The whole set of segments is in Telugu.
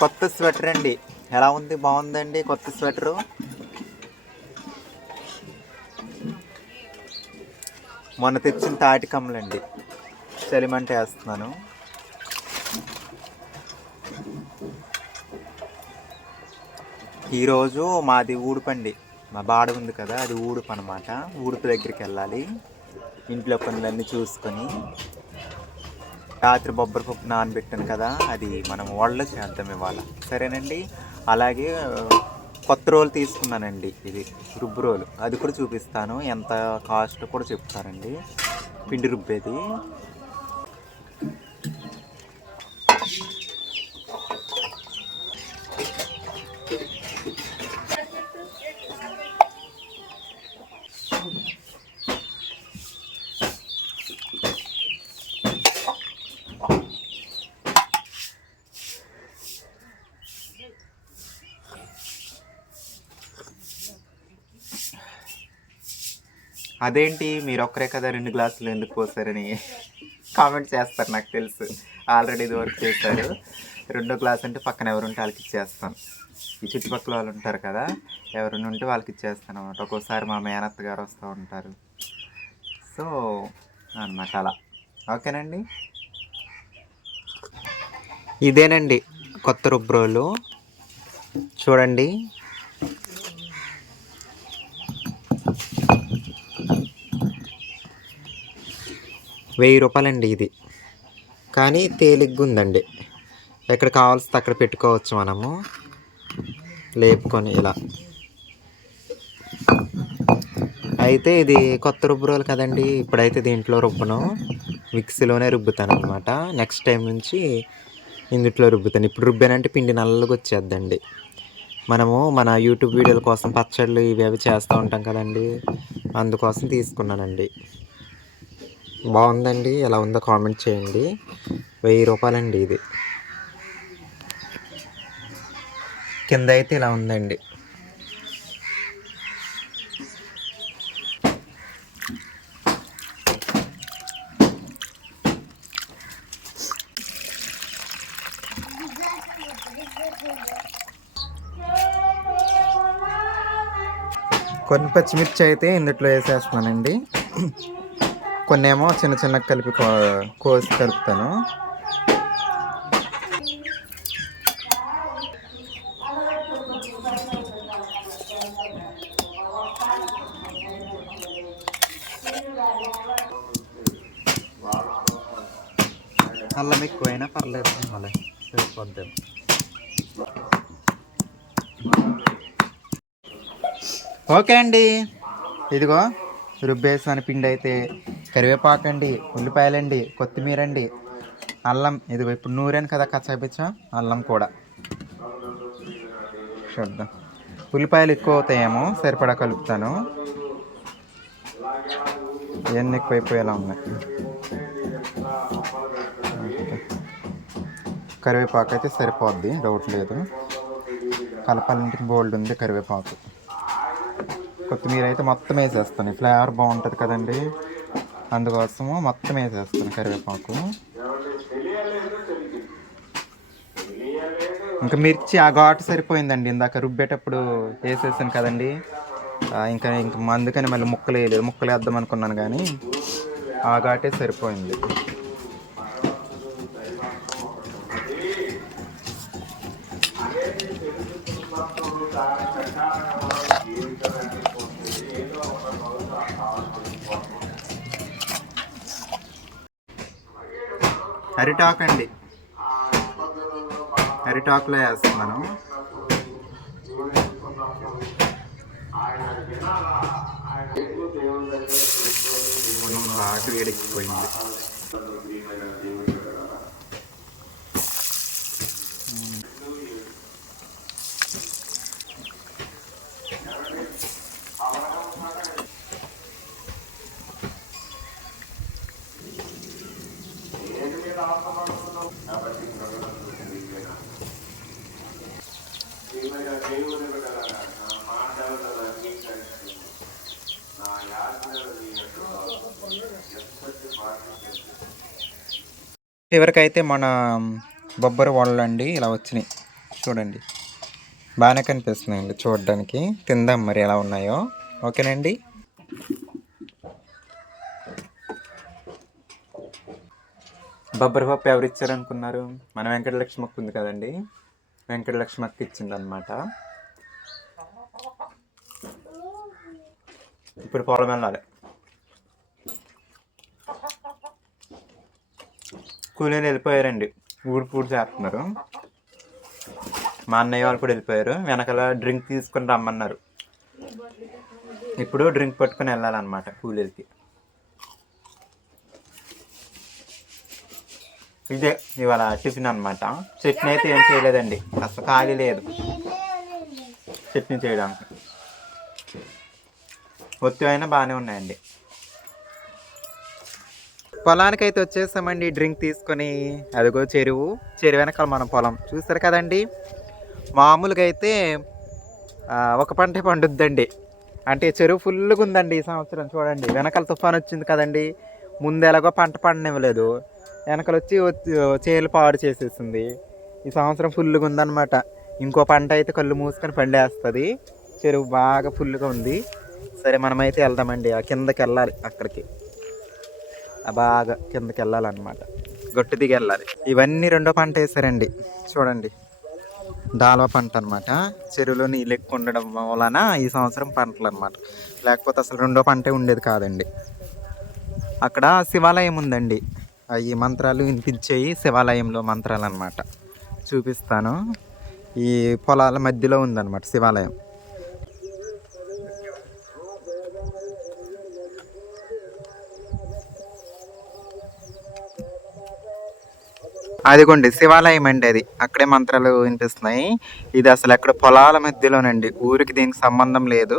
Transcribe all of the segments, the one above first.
కొత్త స్వెటర్ అండి. ఎలా ఉంది? బాగుందండి కొత్త స్వెటరు? మొన్న తెచ్చిన తాటి కమ్మలండి. చలిమంట వేస్తున్నాను. ఈరోజు మాది ఊడుపండి మా బాడ ఉంది కదా అది ఊడుపు అనమాట ఊడుపు దగ్గరికి వెళ్ళాలి. ఇంట్లో పనులన్నీ చూసుకొని రాత్రి బొబ్బరి పప్పు నానబెట్టాను కదా అది మనం వాళ్ళకి చేద్దాం ఇవాళ సరేనండి? అలాగే కొత్త రోలు తీసుకున్నానండి ఇది రుబ్బు రోలు. అది కూడా చూపిస్తాను. ఎంత కాస్ట్ కూడా చెప్తానండి పిండి రుబ్బేది. అదేంటి? మీరు ఒక్కరే కదా రెండు గ్లాసులు ఎందుకు పోసారని కామెంట్ చేస్తారు నాకు తెలుసు. ఆల్రెడీ ఇది వర్క్ చేశారు. రెండో గ్లాస్ అంటే పక్కన ఎవరుంటే వాళ్ళకి ఇచ్చేస్తాను ఈ చుట్టుపక్కల వాళ్ళు ఉంటారు కదా ఎవరైనా ఉంటే వాళ్ళకి ఇచ్చేస్తాను అనమాట ఒక్కోసారి మా మేనత్ గారు వస్తూ ఉంటారు. సో అనమాట అలా. ఓకేనండి? ఇదేనండి కొత్త రుబ్రోలు. చూడండి. వెయ్యి రూపాయలండి ఇది. కానీ తేలిగ్గా ఉందండి ఎక్కడ కావాల్సి అక్కడ పెట్టుకోవచ్చు మనము. లేపుకొని ఇలా. అయితే ఇది కొత్త రుబ్బురోలు కదండి. ఇప్పుడైతే దీంట్లో రుబ్బను. మిక్సీలోనే రుబ్బుతాను అనమాట నెక్స్ట్ టైం నుంచి ఇందుట్లో రుబ్బుతాను. ఇప్పుడు రుబ్బానంటే పిండి నల్లగా వచ్చేద్దండి. మనము మన యూట్యూబ్ వీడియోల కోసం పచ్చళ్ళు ఇవి అవి చేస్తూ ఉంటాం కదండి. అందుకోసం తీసుకున్నానండి. బాగుందండి. ఎలా ఉందో కామెంట్ చేయండి. వెయ్యి రూపాయలండి ఇది. కింద అయితే ఇలా ఉందండి. కొన్ని పచ్చిమిర్చి అయితే ఇందుట్లో వేసేస్తున్నానండి. కొన్ని ఏమో చిన్న చిన్న కలిపి కో- కోసి కలుపుతాను. అల్లం ఎక్కువైనా పర్లేదు మళ్ళీ. సరిపోద్దాం. ఓకే అండి. ఇదిగో రుబ్బేసిన పిండి అయితే కరివేపాకండి ఉల్లిపాయలండి కొత్తిమీర అండి అల్లం ఇది ఇప్పుడు నూరాను కదా కచ్చాపించా అల్లం కూడా. చూద్దాం. ఉల్లిపాయలు ఎక్కువ అవుతాయేమో సరిపడా కలుపుతాను. ఇవన్నీ ఎక్కువైపోయేలా ఉన్నాయి. కరివేపాకు అయితే సరిపోద్ది డౌట్ లేదు. కలపాలంటే బోల్డ్ ఉంది కరివేపాకు. కొత్తిమీర అయితే మొత్తం వేసేస్తాను. ఫ్లేవర్ బాగుంటుంది కదండి. అందుకోసము మొత్తం వేసేస్తాను కరివేపాకు. ఇంకా మిర్చి ఆ ఘాటు సరిపోయిందండి. ఇందాక రుబ్బేటప్పుడు వేసేసాను కదండి. ఇంకా ఇంకా అందుకని మళ్ళీ ముక్కలు వేయలేదు. ముక్కలు వేద్దాం అనుకున్నాను కానీ ఆ ఘాటే సరిపోయింది. అరిటాకు అండి. అరిటాకులో వేస్తున్నాను. బాగా వేడెక్కిపోయింది చివరికైతే మన బొబ్బరి వడలు అండి ఇలా వచ్చినాయి. చూడండి. బాగానే కనిపిస్తున్నాయండి చూడడానికి. తిందాం మరి ఎలా ఉన్నాయో. ఓకేనండి? బొబ్బరి పప్పు ఎవరు ఇచ్చారు అనుకున్నారు మన వెంకటలక్ష్మక్క ఉంది కదండి. వెంకటలక్ష్మక్క ఇచ్చిందనమాట ఇప్పుడు పొలం వెళ్ళాలి. కూలీలు వెళ్ళిపోయారండి. ఊరు పూడి చేస్తున్నారు. మా అన్నయ్య వాళ్ళు కూడా వెళ్ళిపోయారు. వెనకాల డ్రింక్ తీసుకొని రమ్మన్నారు. ఇప్పుడు డ్రింక్ పట్టుకుని వెళ్ళాలన్నమాట కూలీలకి. ఇదే ఇవాళ టిఫిన్ అనమాట చట్నీ అయితే ఏం చేయలేదండి. అసలు ఖాళీ లేదు. చట్నీ చేయడానికి. ఒత్తి అయినా బాగానే ఉన్నాయండి. పొలానికి అయితే వచ్చేసామండి. డ్రింక్ తీసుకొని అదిగో చెరువు చెరువు వెనకాల మన పొలం. చూస్తారు కదండి? మామూలుగా అయితే ఒక పంటే పండుద్దండి. అంటే చెరువు ఫుల్గా ఉందండి ఈ సంవత్సరం చూడండి. వెనకాల తుఫాన్ వచ్చింది కదండి. ముందు ఎలాగో పంట పండనివ్వలేదు. వెనకాల వచ్చి వచ్చి- చేలు పాడు చేసేసింది. ఈ సంవత్సరం ఫుల్గా ఉందన్నమాట. ఇంకో పంట అయితే కళ్ళు మూసుకొని పండేస్తుంది. చెరువు బాగా ఫుల్గా ఉంది. సరే మనమైతే వెళ్దామండి. ఆ కిందకి వెళ్ళాలి అక్కడికి. బాగా కిందకి వెళ్ళాలన్నమాట గట్టు దిగి వెళ్ళాలి ఇవన్నీ రెండో పంట వేసారండి. చూడండి. దాల్వ పంట అనమాట చెరువులో నీళ్ళు ఎక్కువ ఉండడం వలన ఈ సంవత్సరం పంటలు అనమాట లేకపోతే అసలు రెండో పంటే ఉండేది కాదండి. అక్కడ శివాలయం ఉందండి. ఈ మంత్రాలు వినిపించేవి శివాలయంలో మంత్రాలు అనమాట చూపిస్తాను. ఈ పొలాల మధ్యలో ఉందన్నమాట శివాలయం. అదిగోండి శివాలయం అండి అది. అక్కడే మంత్రాలు వినిపిస్తున్నాయి. ఇది అసలు అక్కడ పొలాల మధ్యలోనండి. ఊరికి దీనికి సంబంధం లేదు.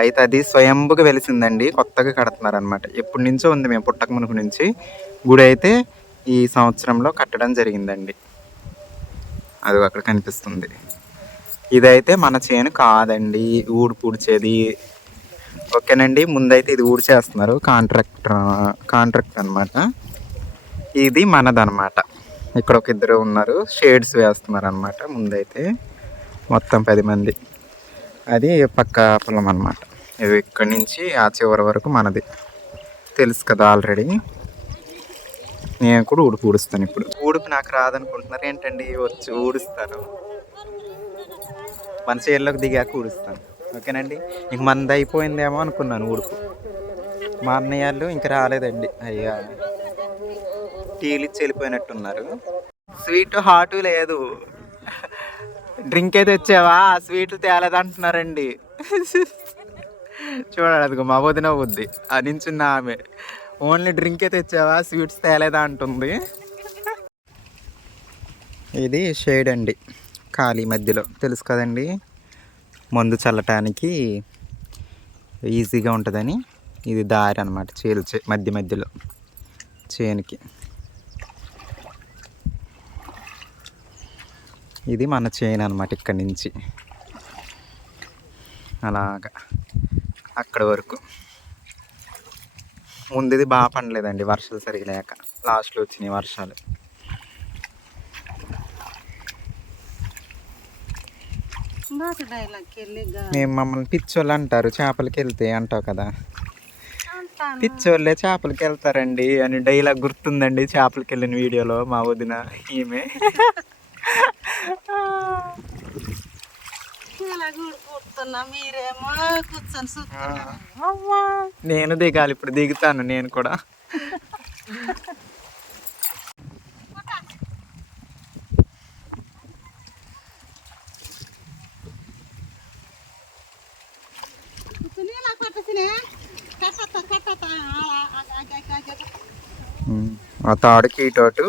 అయితే అది స్వయంభుగా వెలిసిందండి. కొత్తగా కడుతున్నారు అనమాట ఎప్పటి నుంచో ఉంది మేము పుట్టక మునుపు నుంచి. గుడి అయితే ఈ సంవత్సరంలో కట్టడం జరిగిందండి. అది అక్కడ కనిపిస్తుంది. ఇదైతే మన చేను కాదండి. ఊడు పూడ్చేది. ఓకేనండి ముందైతే ఇది ఊడ్చేస్తున్నారు. కాంట్రాక్టర్ కాంట్రాక్ట్ అనమాట ఇది మనదనమాట ఇక్కడ ఒక ఇద్దరు ఉన్నారు. షేడ్స్ వేస్తున్నారు అనమాట ముందైతే. మొత్తం పది మంది. అది పక్క పొలం అనమాట ఇది ఇక్కడి నుంచి ఆ చివరి వరకు మనది. తెలుసు కదా ఆల్రెడీ. నేను కూడా ఊడుపు ఊడుస్తాను ఇప్పుడు. ఊడుపు నాకు రాదనుకుంటున్నారు. ఏంటండి? వచ్చి ఊడుస్తాను. మన చీరలోకి దిగాక ఊడుస్తాను. ఓకేనండి? ఇంక మంది అయిపోయిందేమో అనుకున్నాను ఊడుపు. మా అన్నయ్య వాళ్ళు ఇంకా రాలేదండి. అయ్యా. టీలు ఇచ్చి వెళ్ళిపోయినట్టున్నారు స్వీట్ హాట్ లేదు. డ్రింక్ అయితే వచ్చావా స్వీట్లు తేలేదంటున్నారండి. చూడాలి అదిగో మా వదిన వద్ది. నించున్న ఆమె. ఓన్లీ డ్రింక్ అయితే తెచ్చావా? స్వీట్స్ తేలేదా అంటుంది. ఇది షేడ్ అండి. ఖాళీ మధ్యలో. తెలుసు కదండి మందు చల్లటానికి ఈజీగా ఉంటుందని. ఇది దారి అనమాట చేలు చే- మధ్య మధ్యలో. చేనుకి. ఇది మన చేను అనమాట ఇక్కడి నుంచి. అలాగా. అక్కడ వరకు. ముందుది బాగా పండలేదండి వర్షాలు సరిగా లేక లాస్ట్లో వచ్చినాయి వర్షాలు. మేము మమ్మల్ని పిచ్చోళ్ళు అంటారు చేపలకి వెళ్తే అంటావు కదా. పిచ్చోళ్ళే చేపలకి వెళ్తారండి అని డైలాగ్ గుర్తుందండి చేపలకి వెళ్ళిన వీడియోలో మా వదిన ఈమె. నేను దిగాలి ఇప్పుడు దిగుతాను నేను కూడా. ఆ తాడుకి ఇటు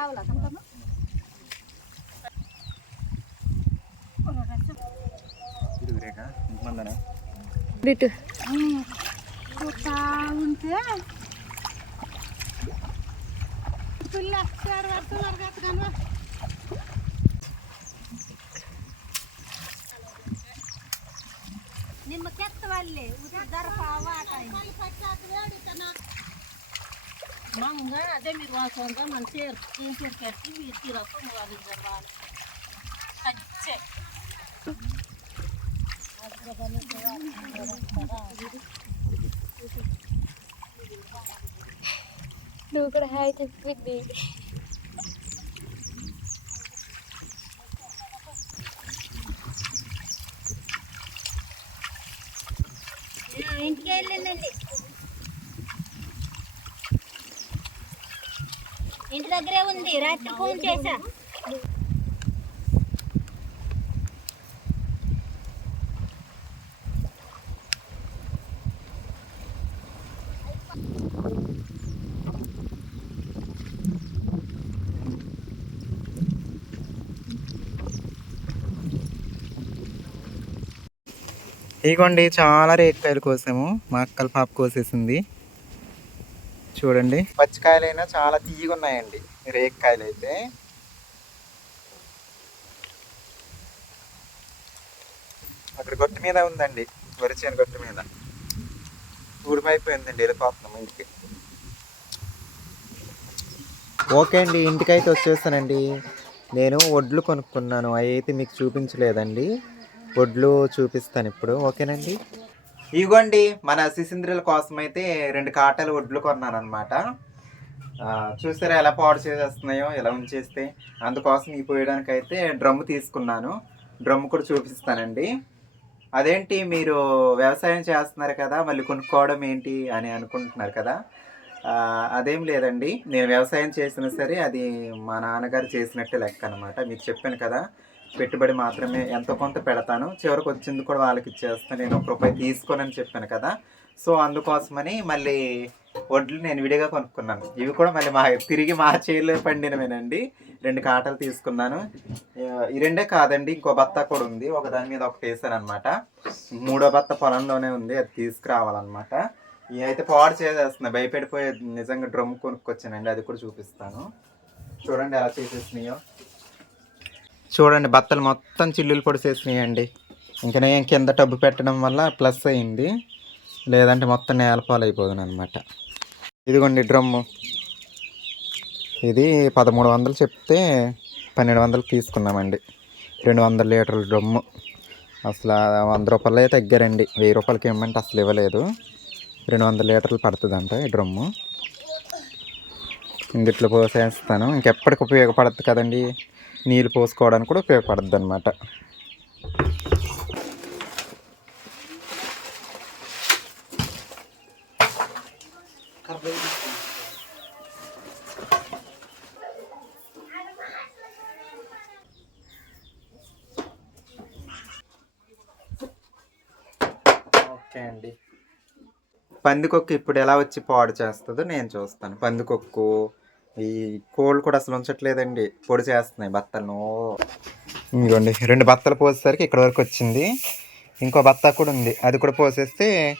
खावं लागेल का मग బిట్టు చూస్తా ఉంటే మంగ అదే మీరు మన చేరు ఏం చేరు కట్టి మీరు తీరొక్క వాళ్ళు జరవాలి కచ్చే నువ్వు కూడా హాయ్ చెప్పింది. ఇంటికి వెళ్ళిందండి ఇంటి దగ్గరే ఉంది. రాత్రి ఫోన్ చేశా. ఇగోండి చాలా రేక్కాయలు కోసాము. మా అక్కల పాప కోసేసింది. చూడండి. పచ్చికాయలైనా చాలా తీయగా ఉన్నాయండి రేక్కాయలు అయితే అక్కడ గొట్టు మీద ఉందండి. వరిచేను గొట్టు మీద. ఊడిపోయిపోయిందండి వెళ్ళిపోతున్నాం ఇంటికి. ఓకే అండి ఇంటికైతే వచ్చేస్తానండి. నేను వడ్లు కొనుక్కున్నాను. అవి అయితే మీకు చూపించలేదండి. వడ్లు చూపిస్తాను ఇప్పుడు. ఓకేనండి? ఇగోండి మన శిశింద్రుల కోసం అయితే రెండు కాటలు వడ్లు కొన్నాను అనమాట చూసారా ఎలా పాడు చేసేస్తున్నాయో ఎలా ఉంచేస్తే. అందుకోసం ఈ పోయడానికి అయితే డ్రమ్ము తీసుకున్నాను. డ్రమ్ము కూడా చూపిస్తానండి. అదేంటి మీరు వ్యవసాయం చేస్తున్నారు కదా మళ్ళీ కొనుక్కోవడం ఏంటి అని అనుకుంటున్నారు కదా. అదేం లేదండి. నేను వ్యవసాయం చేసినా సరే అది మా నాన్నగారు చేసినట్టే లెక్క అనమాట మీకు చెప్పాను కదా పెట్టుబడి మాత్రమే ఎంతో కొంత పెడతాను. చివరికి వచ్చింది కూడా వాళ్ళకి ఇచ్చేస్తాను నేను ఒక రూపాయి తీసుకోనని చెప్పాను కదా. సో అందుకోసమని మళ్ళీ వడ్లు నేను విడిగా కొనుక్కున్నాను. ఇవి కూడా మళ్ళీ మా తిరిగి మా చేలో పండినవేనండి. రెండు కాటలు తీసుకున్నాను. ఈ రెండే కాదండి ఇంకో బత్త కూడా ఉంది. ఒక దాని మీద ఒకటి వేసాను అనమాట మూడో బత్త పొలంలోనే ఉంది అది తీసుకురావాలన్నమాట. ఇవి అయితే పాడు చేసేస్తున్నాయి భయపెడిపోయే నిజంగా డ్రమ్ కొనుక్కొచ్చానండి అది కూడా చూపిస్తాను. చూడండి ఎలా చేసేసినాయో. చూడండి బత్తలు మొత్తం చిల్లులు పొడిసేసినాయండి ఇంకా నేను కింద టబ్బు పెట్టడం వల్ల ప్లస్ అయింది. లేదంటే మొత్తం నేలపాలు అయిపోదును అనమాట ఇదిగోండి డ్రమ్ము. ఇది పదమూడు వందలు చెప్తే పన్నెండు వందలు తీసుకున్నామండి. రెండు వందల లీటర్ల డ్రమ్ము. అసలు వంద రూపాయలే తగ్గారండి. వెయ్యి రూపాయలకి ఇవ్వమంటే అసలు ఇవ్వలేదు. రెండు వందల లీటర్లు పడుతుందంట ఈ డ్రమ్ము. ఇందుట్లో పోసేస్తాను. ఇంకెప్పటికి ఉపయోగపడుతుంది కదండి. నీళ్ళు పోసుకోవడానికి కూడా ఉపయోగపడుతుంది అనమాట ఓకే అండి. పందికొక్కు ఇప్పుడు ఎలా వచ్చి పాడు చేస్తుందో నేను చూస్తాను. పందికొక్కు ఈ కోళ్ళు కూడా అసలు ఉంచట్లేదండి. పొడి చేస్తున్నాయి బత్తలను ఇదిగోండి రెండు బత్తలు పోసేసరికి ఇక్కడ వరకు వచ్చింది. ఇంకో బత్త కూడా ఉంది. అది కూడా పోసేస్తే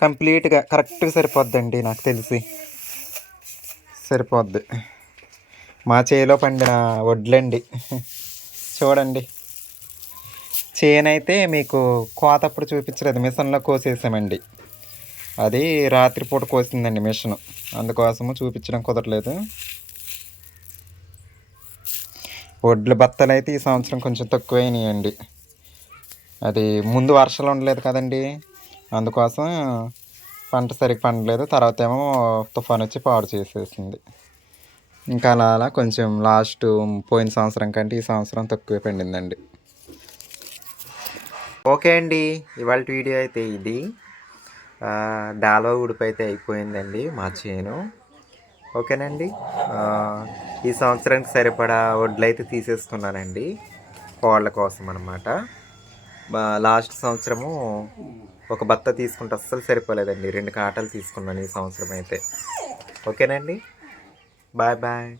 కంప్లీట్గా కరెక్ట్గా సరిపోద్దండి నాకు తెలిసి. సరిపోద్ది. మా చేలో పండిన వడ్లండి. చూడండి. చేనైతే మీకు కోతప్పుడు చూపించలేదు. మిషన్లో కోసేసామండి. అది రాత్రిపూట కోసిందండి మిషన్. అందుకోసము చూపించడం కుదరలేదు. వడ్ల బత్తలు అయితే ఈ సంవత్సరం కొంచెం తక్కువైనాయండి. అది ముందు వర్షాలు ఉండలేదు కదండి. అందుకోసం పంట సరిగ్గా పండలేదు. తర్వాత ఏమో తుఫాన్ వచ్చి పాడు చేసేసింది. ఇంకా అలా అలా కొంచెం లాస్ట్ పోయిన సంవత్సరం కంటే ఈ సంవత్సరం తక్కువే పండిందండి. ఓకే అండి. ఇవాళ వీడియో అయితే ఇది. ఆ, డాల్వా అయితే అయిపోయిందండి మా చేను. ఓకేనండి. ఈ సంవత్సరానికి సరిపడా వడ్లు అయితే తీసేసుకున్నానండి. కోళ్ళ కోసం అనమాట లాస్ట్ సంవత్సరము ఒక బత్త తీసుకుంటే అస్సలు సరిపోలేదండి. రెండు కాటలు తీసుకున్నాను ఈ సంవత్సరం అయితే. ఓకేనండి. Bye bye.